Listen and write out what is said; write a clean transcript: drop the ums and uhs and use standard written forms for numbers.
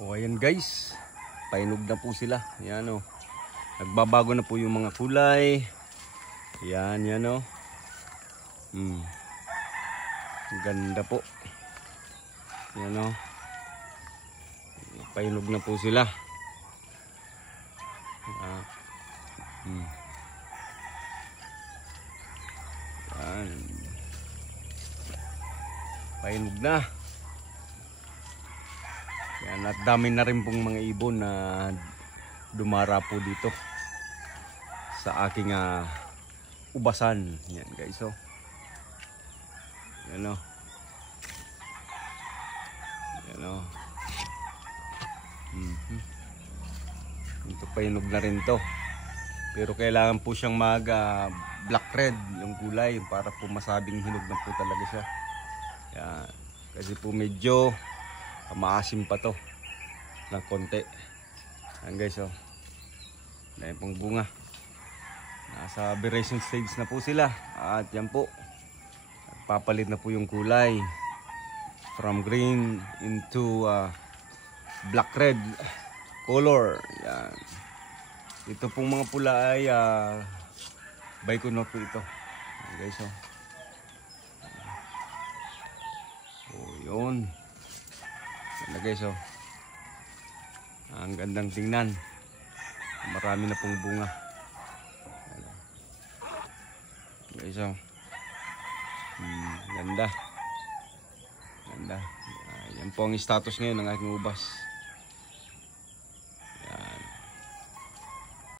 O ayan guys, painog na po sila. Yan o. Nagbabago na po yung mga kulay. Yan, yan o. Ganda po. Yan o. Painog na po sila. Yan. Painog na. Yan, at dami na rin pong mga ibon na dumara po dito sa aking ubasan. Yan guys oh. Yan oh. Yan oh. Ito painog na rin to. Pero kailangan po siyang mag black red yung kulay para po masabing hinog na po talaga siya. Yan. Kasi po medyo maasim pa to ng konti. Yan guys oh. Dahil pong bunga. Nasa aberration stage na po sila. At yan po. Papalit na po yung kulay from green into black red color. Yan. Ito pong mga pula ay Baikonur po ito. Yan guys oh. Oh yun. Yan guys oh. Ang gandang tingnan. Marami na pong bunga. Guys oh. Ganda. Ganda. Yan po ang status ngayon ng aking ubas.